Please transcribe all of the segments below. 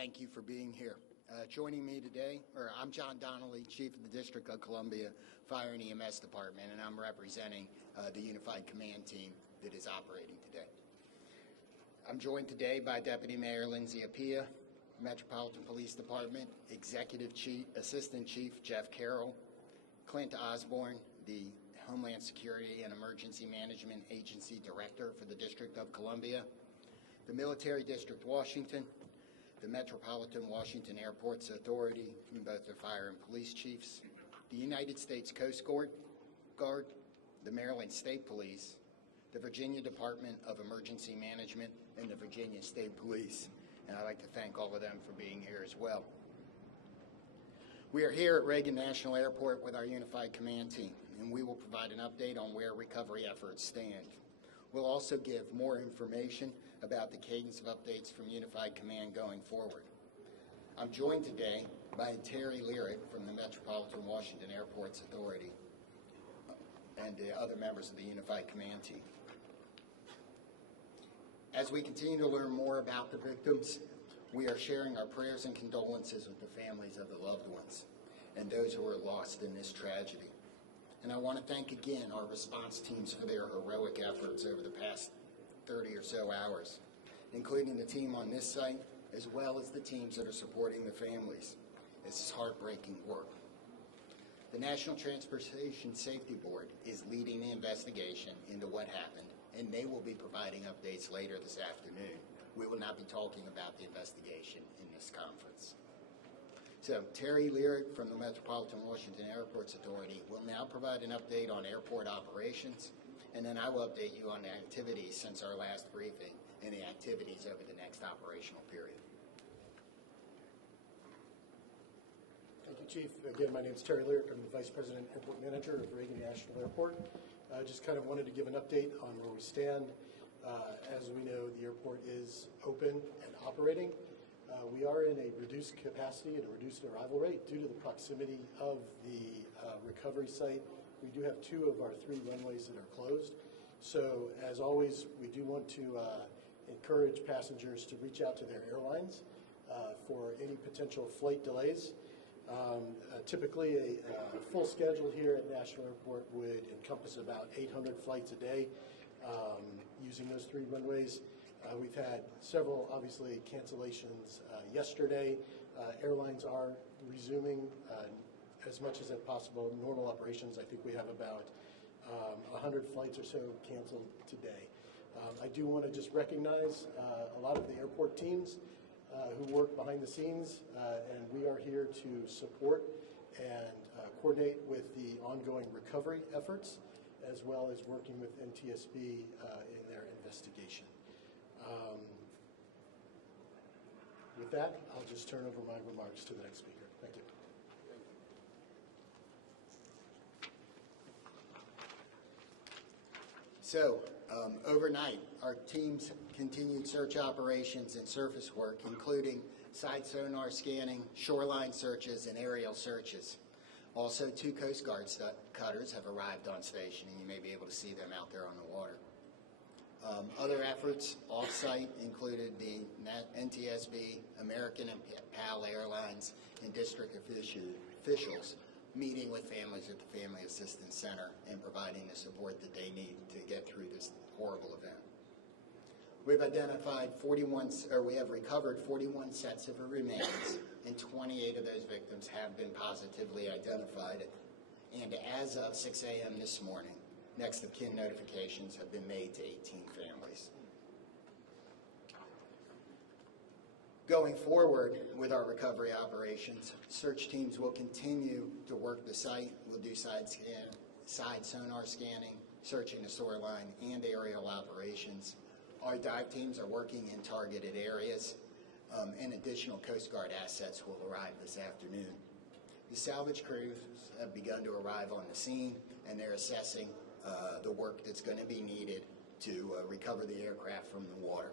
Thank you for being here. Joining me today, I'm John Donnelly, Chief of the District of Columbia Fire and EMS Department, and I'm representing the Unified Command team that is operating today. I'm joined today by Deputy Mayor Lindsay Appiah, Metropolitan Police Department Executive Assistant Chief Jeff Carroll, Clint Osborne, the Homeland Security and Emergency Management Agency Director for the District of Columbia, the Military District Washington, the Metropolitan Washington Airports Authority, and both their fire and police chiefs, the United States Coast Guard, the Maryland State Police, the Virginia Department of Emergency Management, and the Virginia State Police. And I'd like to thank all of them for being here as well. We are here at Reagan National Airport with our Unified Command team, and we will provide an update on where recovery efforts stand. We'll also give more information about the cadence of updates from Unified Command going forward. I'm joined today by Terry Lyric from the Metropolitan Washington Airports Authority and the other members of the Unified Command team. As we continue to learn more about the victims, we are sharing our prayers and condolences with the families of the loved ones and those who were lost in this tragedy. And I want to thank again our response teams for their heroic efforts over the past 30 or so hours, including the team on this site, as well as the teams that are supporting the families. This is heartbreaking work. The National Transportation Safety Board is leading the investigation into what happened, and they will be providing updates later this afternoon. We will not be talking about the investigation in this conference. So Terry Lyric from the Metropolitan Washington Airports Authority will now provide an update on airport operations, and then I will update you on the activities since our last briefing and the activities over the next operational period. Thank you, Chief. Again, my name is Terry Lyric. I'm the Vice President Airport Manager of Reagan National Airport. I just kind of wanted to give an update on where we stand. As we know, the airport is open and operating. We are in a reduced capacity and a reduced arrival rate due to the proximity of the recovery site. We do have 2 of our 3 runways that are closed. So, as always, we do want to encourage passengers to reach out to their airlines for any potential flight delays. Typically, a full schedule here at National Airport would encompass about 800 flights a day using those 3 runways. We've had several, obviously, cancellations yesterday. Airlines are resuming as much as possible normal operations. I think we have about 100 flights or so canceled today. I do want to just recognize a lot of the airport teams who work behind the scenes, and we are here to support and coordinate with the ongoing recovery efforts, as well as working with NTSB in their investigation. With that, I'll just turn over my remarks to the next speaker. Thank you. So, overnight, our teams continued search operations and surface work, including side sonar scanning, shoreline searches, and aerial searches. Also, 2 Coast Guard cutters have arrived on station, and you may be able to see them out there on the water. Other efforts off-site included the NTSB, American and PAL Airlines, and district officials meeting with families at the Family Assistance Center and providing the support that they need to get through this horrible event. We've we have recovered 41 sets of remains, and 28 of those victims have been positively identified. And as of 6 a.m. this morning, next of kin notifications have been made to 18 families. Going forward with our recovery operations, search teams will continue to work the site. We'll do side sonar scanning, searching the shoreline, and aerial operations. Our dive teams are working in targeted areas, and additional Coast Guard assets will arrive this afternoon. The salvage crews have begun to arrive on the scene, and they're assessing the work that's going to be needed to recover the aircraft from the water.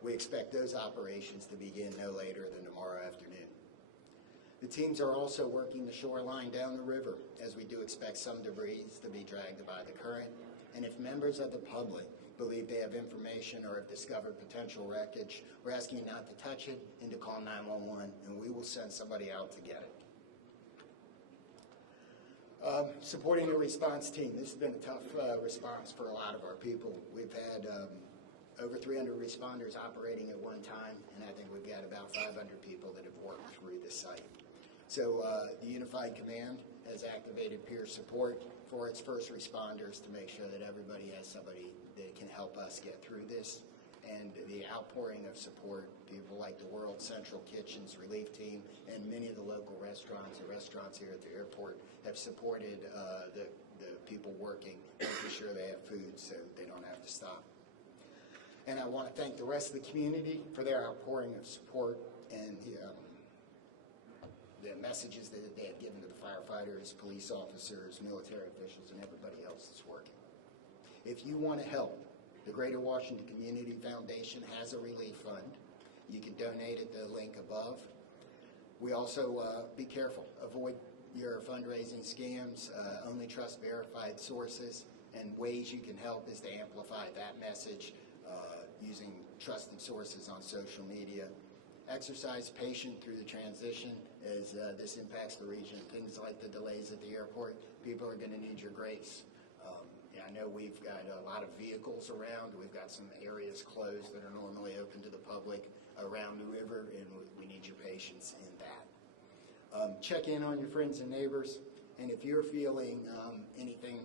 We expect those operations to begin no later than tomorrow afternoon. The teams are also working the shoreline down the river, as we do expect some debris to be dragged by the current. And if members of the public believe they have information or have discovered potential wreckage, we're asking you not to touch it and to call 911, and we will send somebody out to get it. Supporting the response team. This has been a tough response for a lot of our people. We've had over 300 responders operating at one time, and I think we've got about 500 people that have worked through the site. So the Unified Command has activated peer support for its first responders to make sure that everybody has somebody that can help us get through this. And the outpouring of support, people like the World Central Kitchens Relief Team and many of the local restaurants and restaurants here at the airport have supported the people working, making sure they have food so they don't have to stop. And I want to thank the rest of the community for their outpouring of support and the messages that they have given to the firefighters, police officers, military officials, and everybody else that's working. If you want to help, the Greater Washington Community Foundation has a relief fund. You can donate at the link above. We also, be careful, avoid your fundraising scams, only trust verified sources, and ways you can help is to amplify that message using trusted sources on social media. Exercise patience through the transition as this impacts the region. Things like the delays at the airport, people are going to need your grace. I know we've got a lot of vehicles around. We've got some areas closed that are normally open to the public around the river, and we need your patience in that. Check in on your friends and neighbors, and if you're feeling anything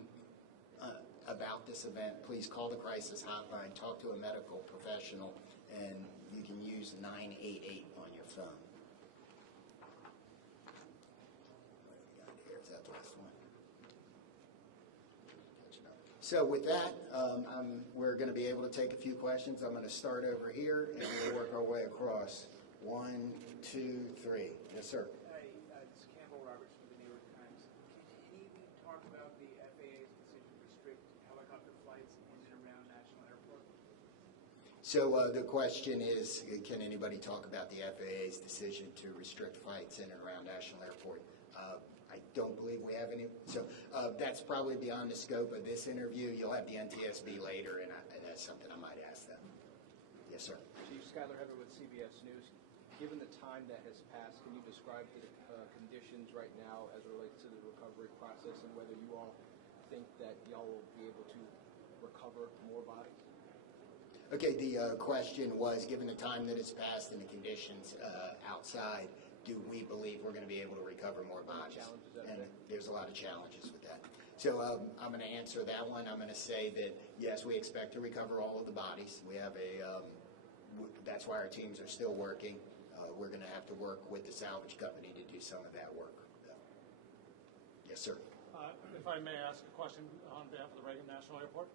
about this event, please call the crisis hotline, talk to a medical professional, and you can use 988 on your phone. What have we got here? Is that the last one? So with that, we're going to be able to take a few questions. I'm going to start over here, and we'll work our way across. 1, 2, 3. Yes, sir. Hi, this is Campbell Roberts from the New York Times. Can you talk about the FAA's decision to restrict helicopter flights in and around National Airport? So the question is, can anybody talk about the FAA's decision to restrict flights in and around National Airport? I don't believe we have any. So that's probably beyond the scope of this interview. You'll have the NTSB later, and that's something I might ask them. Yes, sir. Chief Skylar Heather with CBS News. Given the time that has passed, can you describe the conditions right now as it relates to the recovery process and whether you all think that y'all will be able to recover more bodies? Okay, the question was, given the time that has passed and the conditions outside, do we believe we're going to be able to recover more bodies? And there's a lot of challenges with that. So I'm going to answer that one. I'm going to say that, yes, we expect to recover all of the bodies. We have that's why our teams are still working. We're going to have to work with the salvage company to do some of that work. Yes, sir. If I may ask a question on behalf of the Reagan National Airport.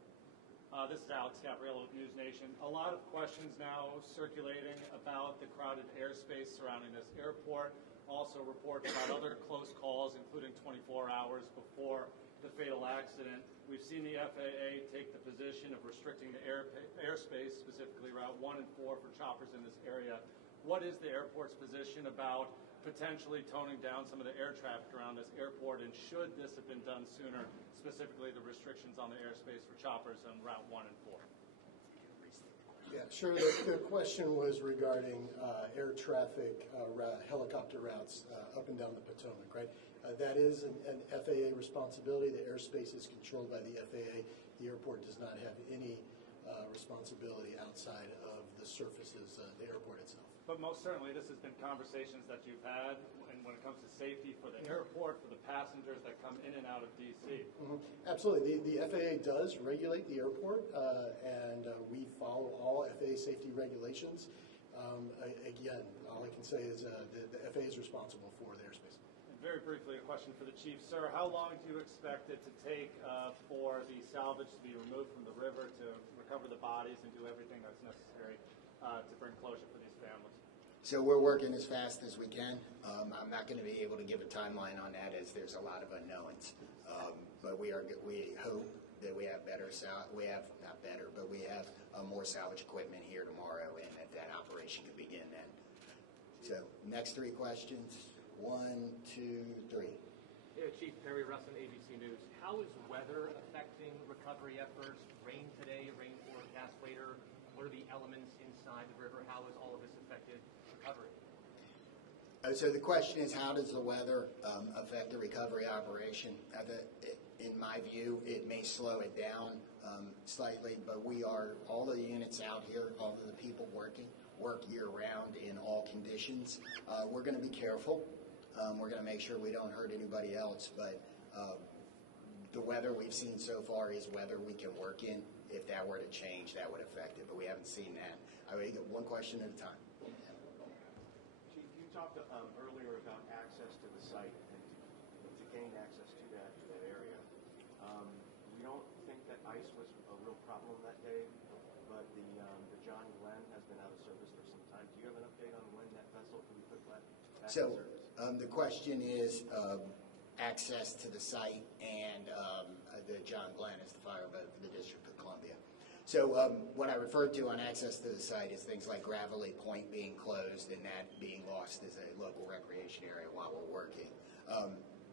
This is Alex Gabriello with News Nation. A lot of questions now circulating about the crowded airspace surrounding this airport. Also reports about other close calls, including 24 hours before the fatal accident. We've seen the FAA take the position of restricting the airspace, specifically Route 1 and 4 for choppers in this area. What is the airport's position about potentially toning down some of the air traffic around this airport, and should this have been done sooner, specifically the restrictions on the airspace for choppers on Route 1 and 4? Yeah, sure. The question was regarding air traffic, helicopter routes up and down the Potomac, right? That is an FAA responsibility. The airspace is controlled by the FAA. The airport does not have any responsibility outside of the surfaces, the airport itself. But most certainly this has been conversations that you've had, and when it comes to safety for the airport, for the passengers that come in and out of D.C. Mm-hmm. Absolutely. The FAA does regulate the airport, and we follow all FAA safety regulations. Again, all I can say is the FAA is responsible for the airspace. And very briefly, a question for the chief. Sir, how long do you expect it to take for the salvage to be removed from the river to recover the bodies and do everything that's necessary to bring closure for these families? So we're working as fast as we can. I'm not going to be able to give a timeline on that as there's a lot of unknowns. But we hope that we have more salvage equipment here tomorrow, and that operation can begin then. So next 3 questions. 1, 2, 3. Chief Perry Russin, ABC News. How is weather affecting recovery efforts? Rain today, rain forecast later. What are the elements inside the river? How has all of this affected recovery? So the question is, how does the weather affect the recovery operation? In my view, it may slow it down slightly, but all of the units out here, all of the people work year-round in all conditions. We're going to be careful. We're going to make sure we don't hurt anybody else, but the weather we've seen so far is weather we can work in. If that were to change, that would affect it, but we haven't seen that. I would get one question at a time. Chief, you talked earlier about access to the site and to gain access to that area. We don't think that ice was a real problem that day, but the John Glenn has been out of service for some time. Do you have an update on when that vessel can be put back in service? The question is access to the site, and the John Glenn is the fireboat for the District of Columbia. So what I referred to on access to the site is things like Gravelly Point being closed and that being lost as a local recreation area while we're working.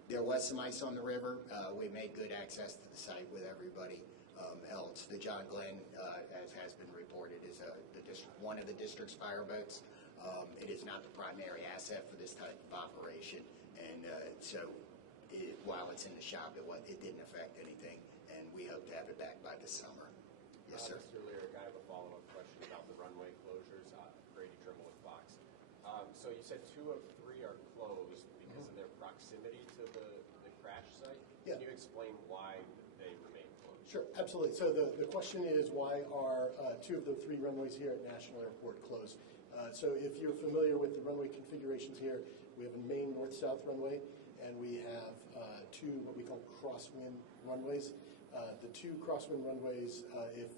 There was some ice on the river. We made good access to the site with everybody else. The John Glenn, as has been reported, is one of the district's fireboats. It is not the primary asset for this type of operation, and while it's in the shop, it didn't affect anything, and we hope to have it back by the summer. Yes, sir. Mr. Lyric, I have a follow-up question about the runway closures. Brady Trimble with Fox. So you said 2 of 3 are closed because of their proximity to the crash site. Yeah. Can you explain why they remain closed? Sure, absolutely. So the question is, why are 2 of the 3 runways here at National Airport closed? So if you're familiar with the runway configurations here, we have a Maine north-south runway, and we have 2 what we call crosswind runways. The 2 crosswind runways, if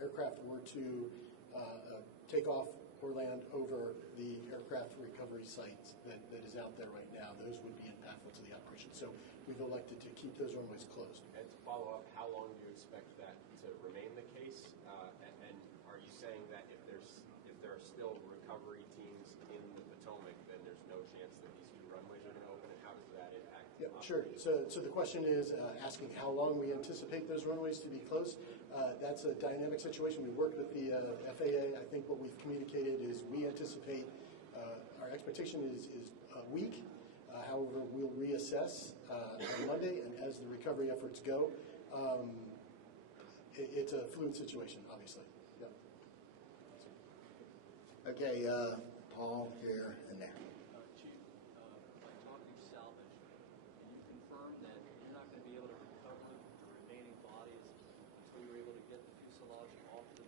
aircraft were to take off or land over the aircraft recovery site that is out there right now, those would be impactful to the operation. So we've elected to keep those runways closed. And to follow up, how long do you expect that to remain the case? And are you saying that if there are still recovery teams in the Potomac, then there's no chance that these 2 runways are going to open? And how does that impact? Yeah, sure. So the question is asking how long we anticipate those runways to be closed. That's a dynamic situation. We worked with the FAA. I think what we've communicated is we anticipate our expectation is a week. However, we'll reassess on Monday, and as the recovery efforts go, it's a fluid situation, obviously. Yeah. Okay, Paul here and there. Chief, by talking salvage, can you confirm that you're not going to be able to recover the remaining bodies until you're able to get the fuselage off the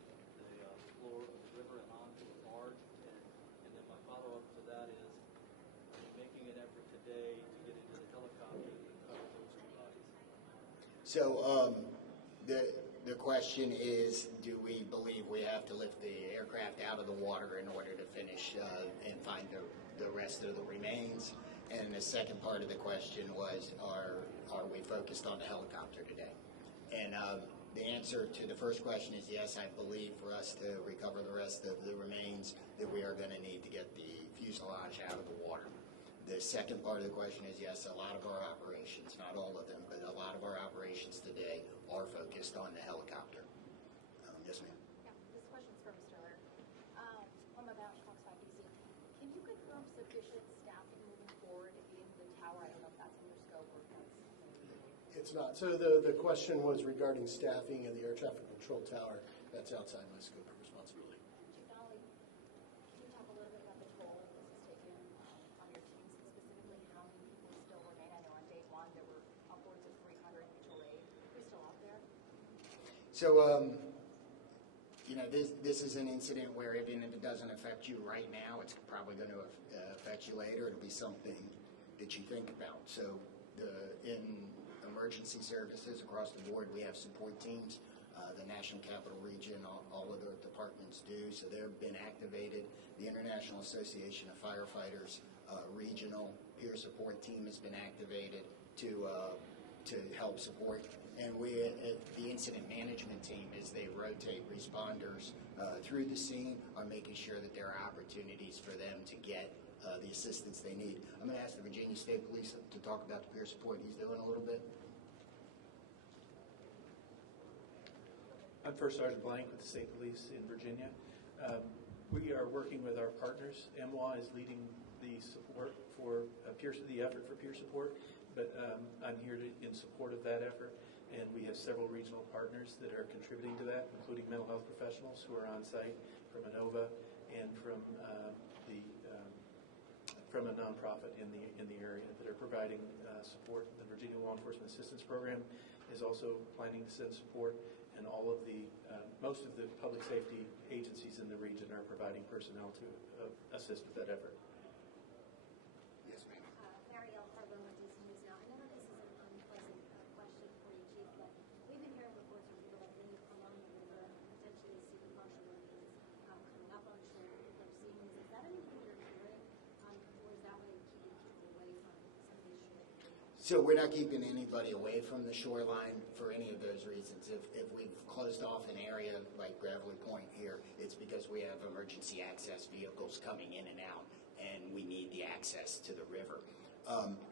floor of the river and onto the barge? And then my follow-up to that is, are you making an effort today to get into the helicopter to recover those 2 bodies? So the question is, do we believe we have to lift the aircraft out of the water in order to finish and find the rest of the remains? And the second part of the question was, are we focused on the helicopter today? And the answer to the first question is yes. I believe for us to recover the rest of the remains that we are going to need to get the fuselage out of the water. The second part of the question is yes, a lot of our operations, not all of them, but a lot of our operations today are focused on the helicopter. Yes, ma'am. Yeah, this question's for Mr. Lyric. On the Mountain Fox 5 DC, can you confirm sufficient staffing moving forward in the tower? I don't know if that's in your scope or if that's... It's not. So the question was regarding staffing in the air traffic control tower. That's outside my scope of responsibility. Chief Donnelly, can you talk a little bit about the toll this has taken on your teams, and specifically how many people still remain? I know on day 1 there were upwards of 300 mutual aid. Who's still out there? So, this is an incident where even if it doesn't affect you right now, it's probably going to affect you later. It'll be something that you think about. So, in emergency services across the board, we have support teams. The National Capital Region, all of the departments do. So they've been activated. The International Association of Firefighters regional peer support team has been activated to help support. And the incident management team, as they rotate responders through the scene, are making sure that there are opportunities for them to get the assistance they need. I'm going to ask the Virginia State Police to talk about the peer support he's doing a little bit. I'm First Sergeant Blank with the State Police in Virginia. We are working with our partners. MWA is leading the support for the effort for peer support, but I'm here in support of that effort. And we have several regional partners that are contributing to that, including mental health professionals who are on site from ANOVA and from a nonprofit in the area that are providing support. The Virginia Law Enforcement Assistance Program is also planning to send support, and all of the most of the public safety agencies in the region are providing personnel to assist with that effort. Yes, ma'am. Marielle Carbone with DC News Now. I know that this is an unpleasant question for you, Chief, but we've been hearing reports from people that have been along the river and potentially see the functional marines coming up on shore. People are seeing this. Is that anything you're hearing, or is that way keeping people away from some of these shore? So we're not keeping anybody away from the shoreline for any of those reasons. If we've closed off an area like Gravelly Point here, it's because we have emergency access vehicles coming in and out, and we need the access to the river.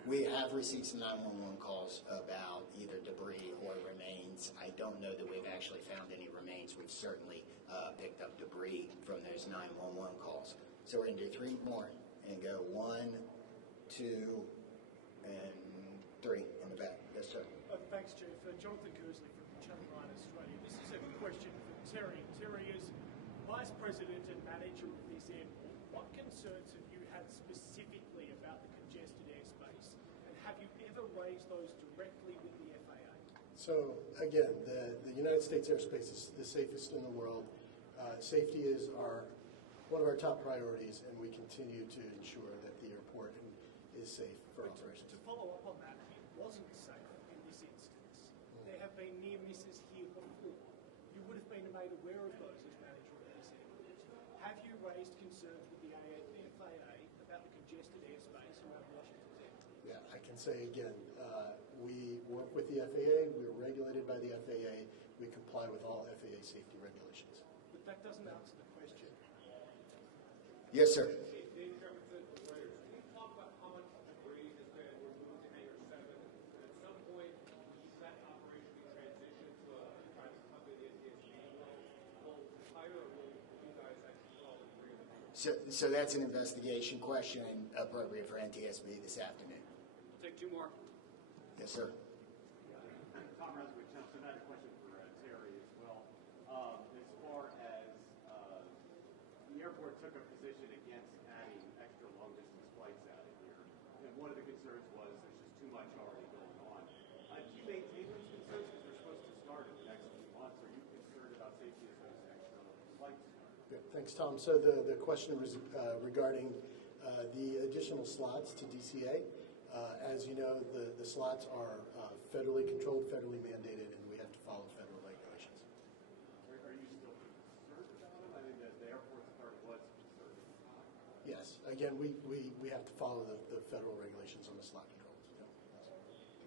We have received some 911 calls about either debris or remains. I don't know that we've actually found any remains. We've certainly picked up debris from those 911 calls. So we're going to do 3 more and go 1, 2, and 3 in the back. Yes, sir. Thanks, Chief. Jonathan Kersley from Channel 9 Australia. This is a question for Terry. Terry, as Vice President and Manager of this airport, what concerns have you had specifically about the congested airspace, and have you ever raised those directly with the FAA? So again, the United States airspace is the safest in the world. Safety is one of our top priorities, and we continue to ensure that the airport is safe for operations. To follow up on that, it wasn't safe in this instance. There have been near misses here before. You would have been made aware of those as manager of this airport. Have you raised concerns with the FAA about the congested airspace around Washington's airport? Yeah, I can say again, we work with the FAA. We're regulated by the FAA. We comply with all FAA safety regulations. But that doesn't answer the question. Yes, sir. So that's an investigation question appropriate for NTSB this afternoon. Take 2 more. Yes, sir. Tom Resnick, Thompson. I had a question for Terry as well. As far as the airport took a position against adding extra long-distance flights out of here, and one of the concerns was there's just too much already going on. Do you maintain those concerns because they're supposed to start in the next few months? Are you concerned about safety as those extra flights start? Good. Thanks, Tom. So the question was regarding the additional slots to DCA. As you know, the slots are federally controlled, federally mandated, and we have to follow federal regulations. Are you still concerned about them? I mean, the airport authority was concerned. Yes. Again, we have to follow the federal regulations on the slot controls. Yeah.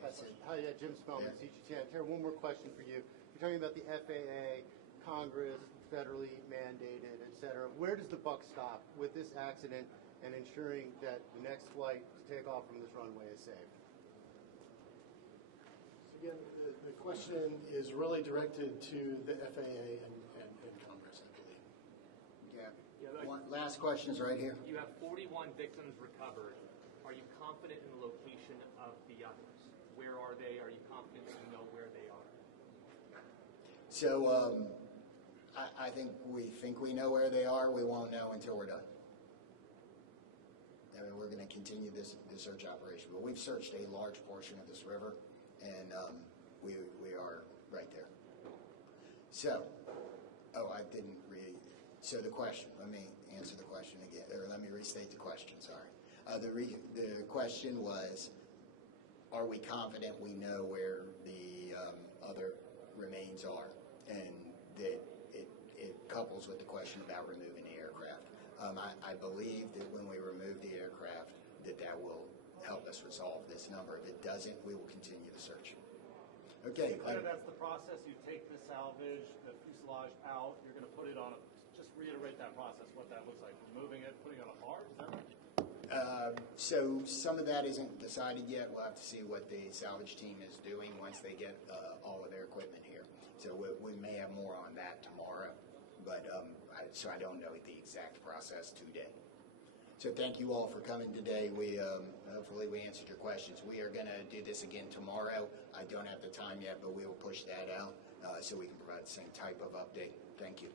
That's it. Hi, Jim Spellman, CGTN. Terry, one more question for you. You're talking about the FAA, Congress, federally mandated, et cetera. Where does the buck stop with this accident and ensuring that the next flight to take off from this runway is safe? So again, the question is really directed to the FAA and Congress, I believe. Yeah. One last question is right here. You have 41 victims recovered. Are you confident in the location of the others? Where are they? Are you confident you know where they are? So I think we know where they are. We won't know until we're done. I mean, we're going to continue this search operation, but we've searched a large portion of this river, and we are right there. So, I didn't read. So the question. Let me answer the question again, or let me restate the question. Sorry. The question was, are we confident we know where the other remains are, and that it couples with the question about removing the aircraft. I believe that when we remove the aircraft, that will help us resolve this number. If it doesn't, we will continue the search. Okay. That's the process. You take the salvage, the fuselage out. You're going to put it on just reiterate that process, what that looks like. Removing it, putting it on a barge. Is that right? So some of that isn't decided yet. We'll have to see what the salvage team is doing once they get all of their equipment here. So we may have more on that tomorrow, but so I don't know the exact process today. So thank you all for coming today. We hopefully we answered your questions. We are going to do this again tomorrow. I don't have the time yet, but we will push that out so we can provide the same type of update. Thank you.